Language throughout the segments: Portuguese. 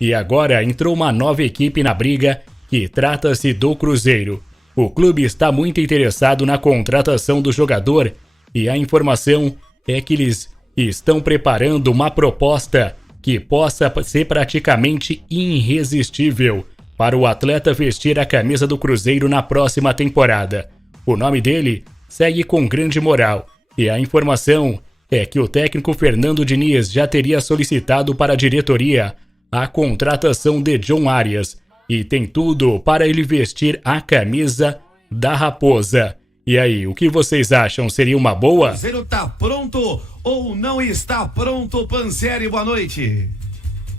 E agora entrou uma nova equipe na briga, que trata-se do Cruzeiro. O clube está muito interessado na contratação do jogador e a informação é que eles estão preparando uma proposta que possa ser praticamente irresistível para o atleta vestir a camisa do Cruzeiro na próxima temporada. O nome dele segue com grande moral e a informação é que o técnico Fernando Diniz já teria solicitado para a diretoria a contratação de John Arias e tem tudo para ele vestir a camisa da Raposa. E aí, o que vocês acham? Seria uma boa? O Cruzeiro tá pronto ou não está pronto, Pansieri? Boa noite.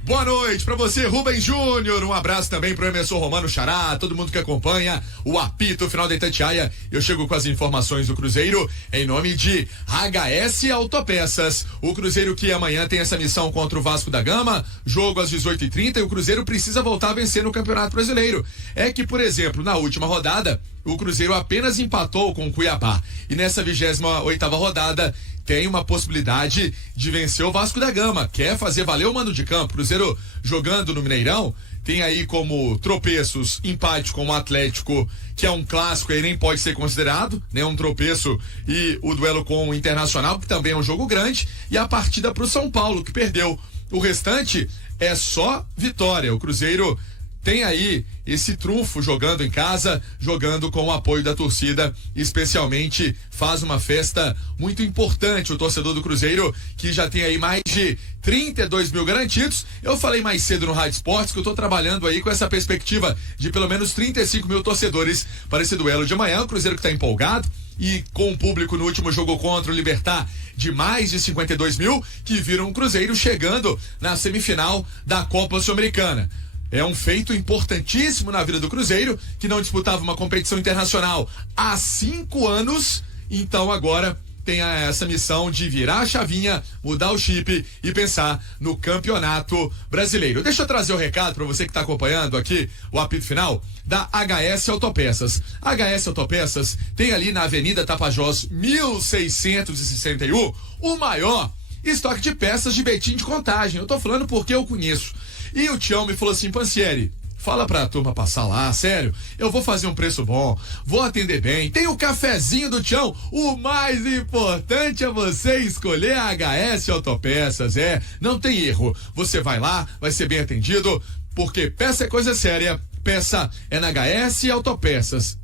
Boa noite pra você, Rubens Júnior. Um abraço também pro Emerson Romano Xará, todo mundo que acompanha o apito final da Itatiaia. Eu chego com as informações do Cruzeiro em nome de HS Autopeças. O Cruzeiro que amanhã tem essa missão contra o Vasco da Gama, jogo às 18h30, e o Cruzeiro precisa voltar a vencer no Campeonato Brasileiro. É que, por exemplo, na última rodada, o Cruzeiro apenas empatou com o Cuiabá. E nessa 28ª rodada, tem uma possibilidade de vencer o Vasco da Gama. Quer fazer valer o mando de campo. Cruzeiro jogando no Mineirão, tem aí como tropeços, empate com o Atlético, que é um clássico e nem pode ser considerado, né? Um tropeço, e o duelo com o Internacional, que também é um jogo grande, e a partida pro São Paulo, que perdeu. O restante é só vitória. O Cruzeiro tem aí esse trunfo jogando em casa, jogando com o apoio da torcida, especialmente faz uma festa muito importante o torcedor do Cruzeiro, que já tem aí mais de 32 mil garantidos. Eu falei mais cedo no Rádio Esportes que eu tô trabalhando aí com essa perspectiva de pelo menos 35 mil torcedores para esse duelo de amanhã. O Cruzeiro que tá empolgado e com o público no último jogo contra o Libertad de mais de 52 mil, que viram o Cruzeiro chegando na semifinal da Copa Sul-Americana. É um feito importantíssimo na vida do Cruzeiro, que não disputava uma competição internacional há 5 anos, então agora tem essa missão de virar a chavinha, mudar o chip e pensar no Campeonato Brasileiro. Deixa eu trazer o recado para você que está acompanhando aqui o apito final da HS Autopeças. A HS Autopeças tem ali na Avenida Tapajós 1661 o maior estoque de peças de Betim de Contagem. Eu tô falando porque eu conheço. E o Tião me falou assim: Pansieri, fala pra turma passar lá, sério, eu vou fazer um preço bom, vou atender bem, tem o cafezinho do Tião, o mais importante é você escolher a HS Autopeças, não tem erro, você vai lá, vai ser bem atendido, porque peça é coisa séria, peça é na HS Autopeças.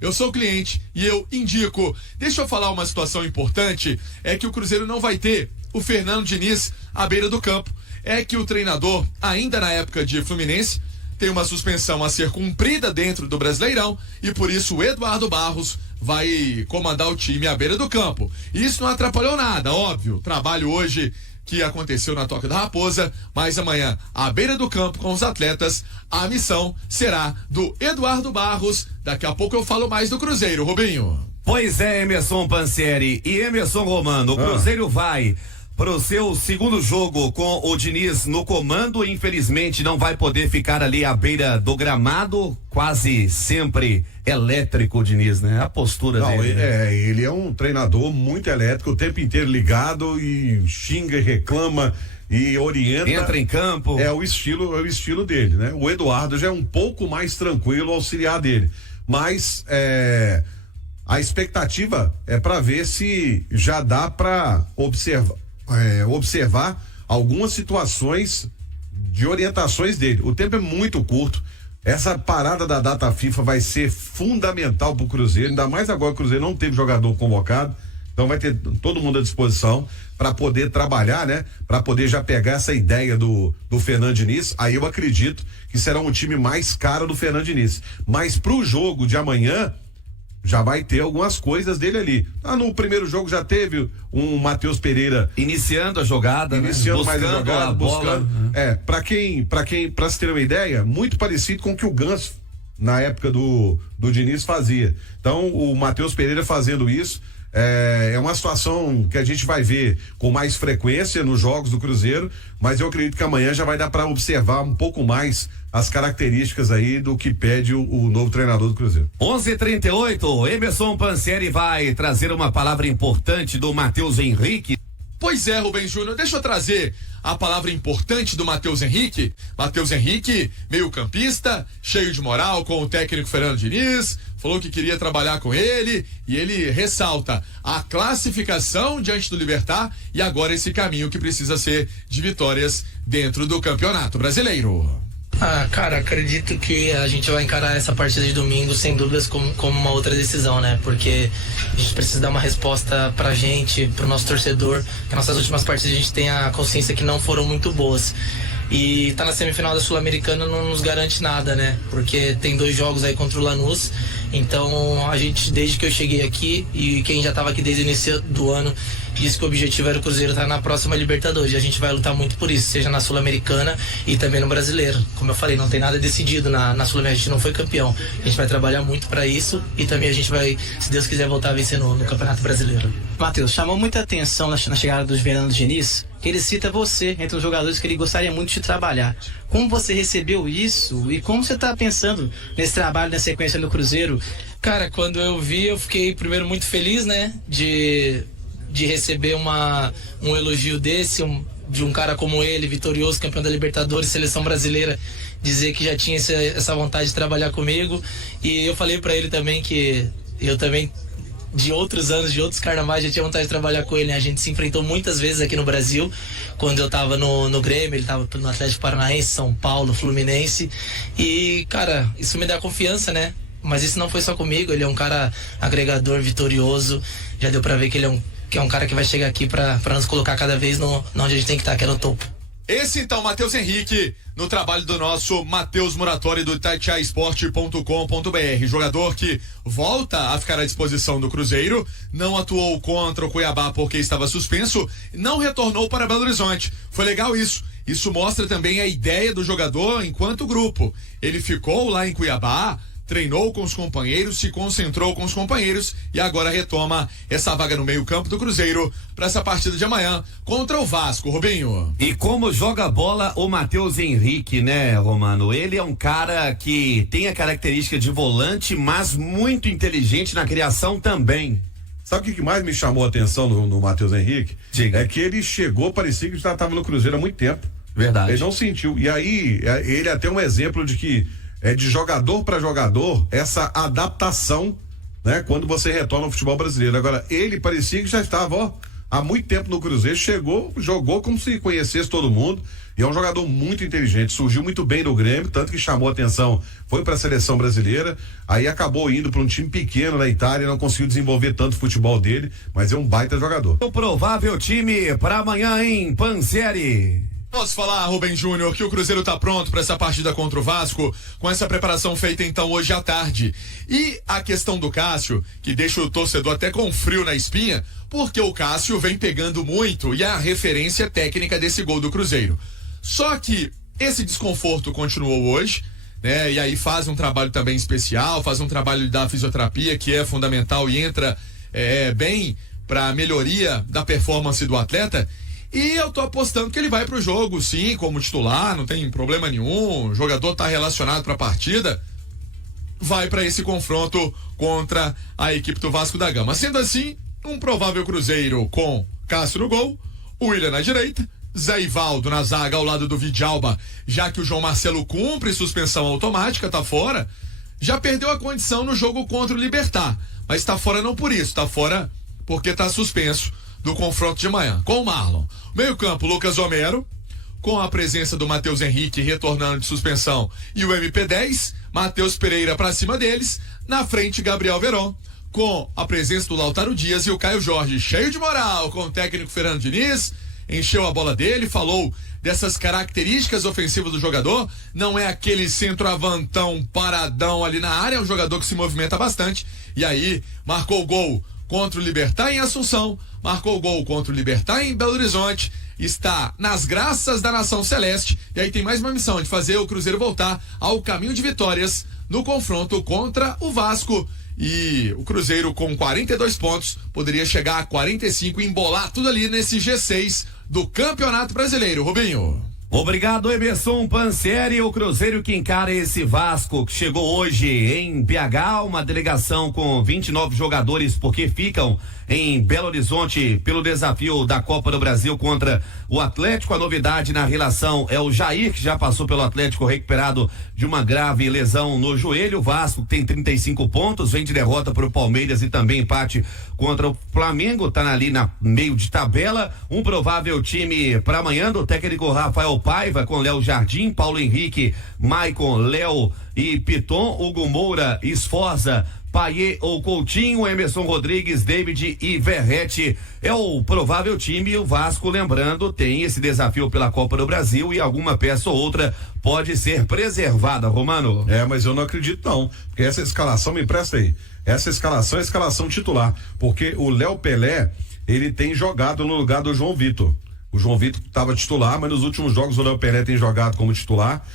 Eu sou cliente e eu indico. Deixa eu falar uma situação importante, é que o Cruzeiro não vai ter o Fernando Diniz à beira do campo. É que o treinador, ainda na época de Fluminense, tem uma suspensão a ser cumprida dentro do Brasileirão e por isso o Eduardo Barros vai comandar o time à beira do campo. Isso não atrapalhou nada, óbvio. Trabalho hoje que aconteceu na Toca da Raposa, mas amanhã, à beira do campo com os atletas, a missão será do Eduardo Barros. Daqui a pouco eu falo mais do Cruzeiro, Rubinho. Pois é, Emerson Pansieri e Emerson Romano, o Cruzeiro vai pro seu segundo jogo com o Diniz no comando. Infelizmente não vai poder ficar ali à beira do gramado, quase sempre elétrico o Diniz, né? A postura dele. Ele é um treinador muito elétrico, o tempo inteiro ligado e xinga e reclama e orienta. Entra em campo. É o estilo dele, né? O Eduardo já é um pouco mais tranquilo, auxiliar dele, mas a expectativa é para ver se já dá para observar algumas situações de orientações dele. O tempo é muito curto. Essa parada da data FIFA vai ser fundamental pro Cruzeiro, ainda mais agora que o Cruzeiro não teve jogador convocado, então vai ter todo mundo à disposição para poder trabalhar, né? Para poder já pegar essa ideia do Fernando Diniz. Aí eu acredito que será um time mais caro do Fernando Diniz, mas pro jogo de amanhã já vai ter algumas coisas dele ali. No primeiro jogo já teve um Matheus Pereira iniciando a jogada, iniciando mais a jogada, bola. Pra se ter uma ideia, muito parecido com o que o Ganso na época do Diniz fazia. Então o Matheus Pereira fazendo isso é uma situação que a gente vai ver com mais frequência nos jogos do Cruzeiro, mas eu acredito que amanhã já vai dar para observar um pouco mais as características aí do que pede o novo treinador do Cruzeiro. 11:38, Emerson Pansieri vai trazer uma palavra importante do Matheus Henrique. Pois Pois é, Rubem Júnior, deixa eu trazer a palavra importante do Matheus Henrique. Matheus Henrique, meio-campista, cheio de moral com o técnico Fernando Diniz, falou que queria trabalhar com ele e ele ressalta a classificação diante do Libertad e agora esse caminho que precisa ser de vitórias dentro do Campeonato Brasileiro. Cara, acredito que a gente vai encarar essa partida de domingo sem dúvidas como uma outra decisão, né? Porque a gente precisa dar uma resposta pra gente, pro nosso torcedor, que nossas últimas partidas a gente tem a consciência que não foram muito boas. E tá na semifinal da Sul-Americana não nos garante nada, né? Porque tem 2 jogos aí contra o Lanús. Então a gente, desde que eu cheguei aqui, e quem já estava aqui desde o início do ano, disse que o objetivo era o Cruzeiro estar na próxima Libertadores. E a gente vai lutar muito por isso, seja na Sul-Americana e também no Brasileiro. Como eu falei, não tem nada decidido na Sul-Americana, a gente não foi campeão. A gente vai trabalhar muito para isso e também a gente vai, se Deus quiser, voltar a vencer no Campeonato Brasileiro. Matheus, chamou muita atenção na chegada do Fernando Diniz, que ele cita você entre os jogadores que ele gostaria muito de trabalhar. Como você recebeu isso e como você está pensando nesse trabalho, na sequência do Cruzeiro? Cara, quando eu vi, eu fiquei primeiro muito feliz, né, de receber um elogio desse, de um cara como ele, vitorioso, campeão da Libertadores, seleção brasileira, dizer que já tinha essa vontade de trabalhar comigo. E eu falei pra ele também que eu também, de outros anos, de outros carnavais, já tinha vontade de trabalhar com ele, né? A gente se enfrentou muitas vezes aqui no Brasil, quando eu tava no Grêmio, ele tava no Atlético Paranaense, São Paulo, Fluminense. E, cara, isso me dá confiança, né? Mas isso não foi só comigo, ele é um cara agregador, vitorioso. Já deu pra ver que ele é um cara que vai chegar aqui pra nos colocar cada vez onde a gente tem que estar, que é no topo. Esse então, Matheus Henrique, no trabalho do nosso Matheus Muratori do itatiaesporte.com.br, jogador que volta a ficar à disposição do Cruzeiro, não atuou contra o Cuiabá porque estava suspenso, não retornou para Belo Horizonte. Foi legal isso. Isso mostra também a ideia do jogador enquanto grupo. Ele ficou lá em Cuiabá, treinou com os companheiros, se concentrou com os companheiros e agora retoma essa vaga no meio-campo do Cruzeiro para essa partida de amanhã contra o Vasco, Rubinho. E como joga bola o Matheus Henrique, né, Romano? Ele é um cara que tem a característica de volante, mas muito inteligente na criação também. Sabe o que mais me chamou a atenção no Matheus Henrique? Diga. É que ele chegou, parecia que já estava no Cruzeiro há muito tempo. Verdade. Ele não sentiu. E aí, ele é até um exemplo de que de jogador para jogador, essa adaptação, né? Quando você retorna ao futebol brasileiro. Agora, ele parecia que já estava, há muito tempo no Cruzeiro, chegou, jogou como se conhecesse todo mundo, e é um jogador muito inteligente, surgiu muito bem no Grêmio, tanto que chamou atenção, foi para a seleção brasileira, aí acabou indo para um time pequeno na Itália, não conseguiu desenvolver tanto o futebol dele, mas é um baita jogador. O provável time para amanhã em Pansieri. Posso falar, Rubem Júnior, que o Cruzeiro tá pronto para essa partida contra o Vasco, com essa preparação feita então hoje à tarde. E a questão do Cássio, que deixa o torcedor até com frio na espinha, porque o Cássio vem pegando muito e é a referência técnica desse gol do Cruzeiro. Só que esse desconforto continuou hoje, né? E aí faz um trabalho também especial, faz um trabalho da fisioterapia que é fundamental e entra bem para a melhoria da performance do atleta. E eu tô apostando que ele vai pro jogo, sim, como titular, não tem problema nenhum. O jogador tá relacionado pra partida. Vai para esse confronto contra a equipe do Vasco da Gama. Sendo assim, um provável Cruzeiro com Cássio no gol, o Willian na direita, Zé Ivaldo na zaga ao lado do Vidalba, já que o João Marcelo cumpre suspensão automática, tá fora. Já perdeu a condição no jogo contra o Libertad, mas tá fora não por isso, tá fora porque tá suspenso do confronto de manhã, com o Marlon. Meio campo, Lucas Homero, com a presença do Matheus Henrique retornando de suspensão e o MP10, Matheus Pereira pra cima deles, na frente Gabriel Veron, com a presença do Lautaro Dias e o Caio Jorge, cheio de moral, com o técnico Fernando Diniz, encheu a bola dele, falou dessas características ofensivas do jogador, não é aquele centroavantão paradão ali na área, é um jogador que se movimenta bastante, e aí marcou o gol contra o Libertad em Assunção, marcou o gol contra o Libertad em Belo Horizonte, está nas graças da nação celeste, e aí tem mais uma missão de fazer o Cruzeiro voltar ao caminho de vitórias no confronto contra o Vasco. E o Cruzeiro com 42 pontos poderia chegar a 45 e embolar tudo ali nesse G6 do Campeonato Brasileiro, Rubinho. Obrigado, Emerson Pansieri. O Cruzeiro que encara esse Vasco que chegou hoje em BH, uma delegação com 29 jogadores porque ficam em Belo Horizonte pelo desafio da Copa do Brasil contra o Atlético. A novidade na relação é o Jair, que já passou pelo Atlético recuperado de uma grave lesão no joelho. O Vasco tem 35 pontos, vem de derrota para o Palmeiras e também empate contra o Flamengo, tá ali na meio de tabela. Um provável time para amanhã do técnico Rafael Paiva, com Léo Jardim, Paulo Henrique, Maicon, Léo e Piton, Hugo Moura, Esforza, Paier ou Coutinho, Emerson Rodrigues, David e Verrete. É o provável time. O Vasco, lembrando, tem esse desafio pela Copa do Brasil e alguma peça ou outra pode ser preservada, Romano. Mas eu não acredito não, porque essa escalação, me empresta aí, essa escalação é a escalação titular, porque o Léo Pelé, ele tem jogado no lugar do João Vitor. O João Vitor estava titular, mas nos últimos jogos o Léo Pelé tem jogado como titular.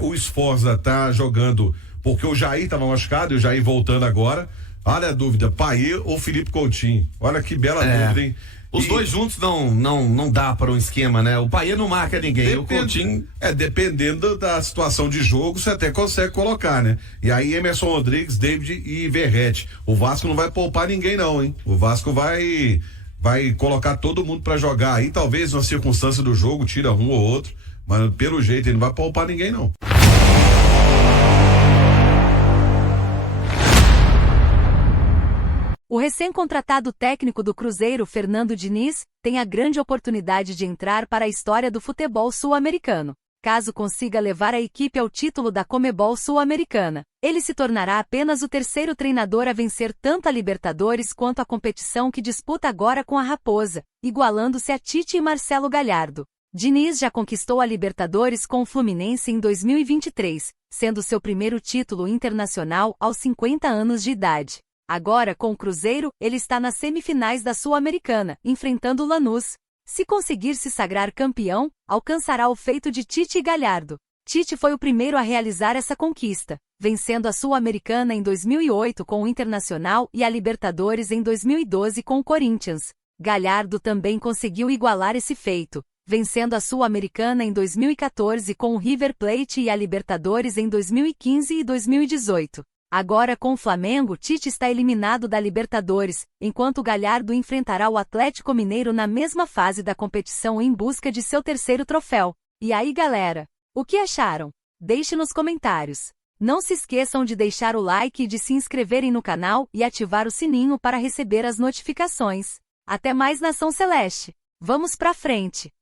O Esforza tá jogando porque o Jair estava machucado e o Jair voltando agora. Olha a dúvida, Paier ou Felipe Coutinho? Olha que bela dúvida, hein? Os dois juntos não dá para um esquema, né? O Paier não marca ninguém, o Coutinho... Dependendo da situação de jogo, você até consegue colocar, né? E aí Emerson Rodrigues, David e Verrete. O Vasco não vai poupar ninguém não, hein? O Vasco vai colocar todo mundo para jogar aí, talvez na circunstância do jogo tira um ou outro, mas pelo jeito ele não vai poupar ninguém não. O recém-contratado técnico do Cruzeiro, Fernando Diniz, tem a grande oportunidade de entrar para a história do futebol sul-americano. Caso consiga levar a equipe ao título da Comebol Sul-Americana, ele se tornará apenas o terceiro treinador a vencer tanto a Libertadores quanto a competição que disputa agora com a Raposa, igualando-se a Tite e Marcelo Galhardo. Diniz já conquistou a Libertadores com o Fluminense em 2023, sendo seu primeiro título internacional aos 50 anos de idade. Agora, com o Cruzeiro, ele está nas semifinais da Sul-Americana, enfrentando o Lanús. Se conseguir se sagrar campeão, alcançará o feito de Tite e Galhardo. Tite foi o primeiro a realizar essa conquista, vencendo a Sul-Americana em 2008 com o Internacional e a Libertadores em 2012 com o Corinthians. Galhardo também conseguiu igualar esse feito, vencendo a Sul-Americana em 2014 com o River Plate e a Libertadores em 2015 e 2018. Agora com o Flamengo, Tite está eliminado da Libertadores, enquanto Galhardo enfrentará o Atlético Mineiro na mesma fase da competição em busca de seu terceiro troféu. E aí, galera? O que acharam? Deixe nos comentários. Não se esqueçam de deixar o like e de se inscreverem no canal e ativar o sininho para receber as notificações. Até mais, Nação Celeste! Vamos pra frente!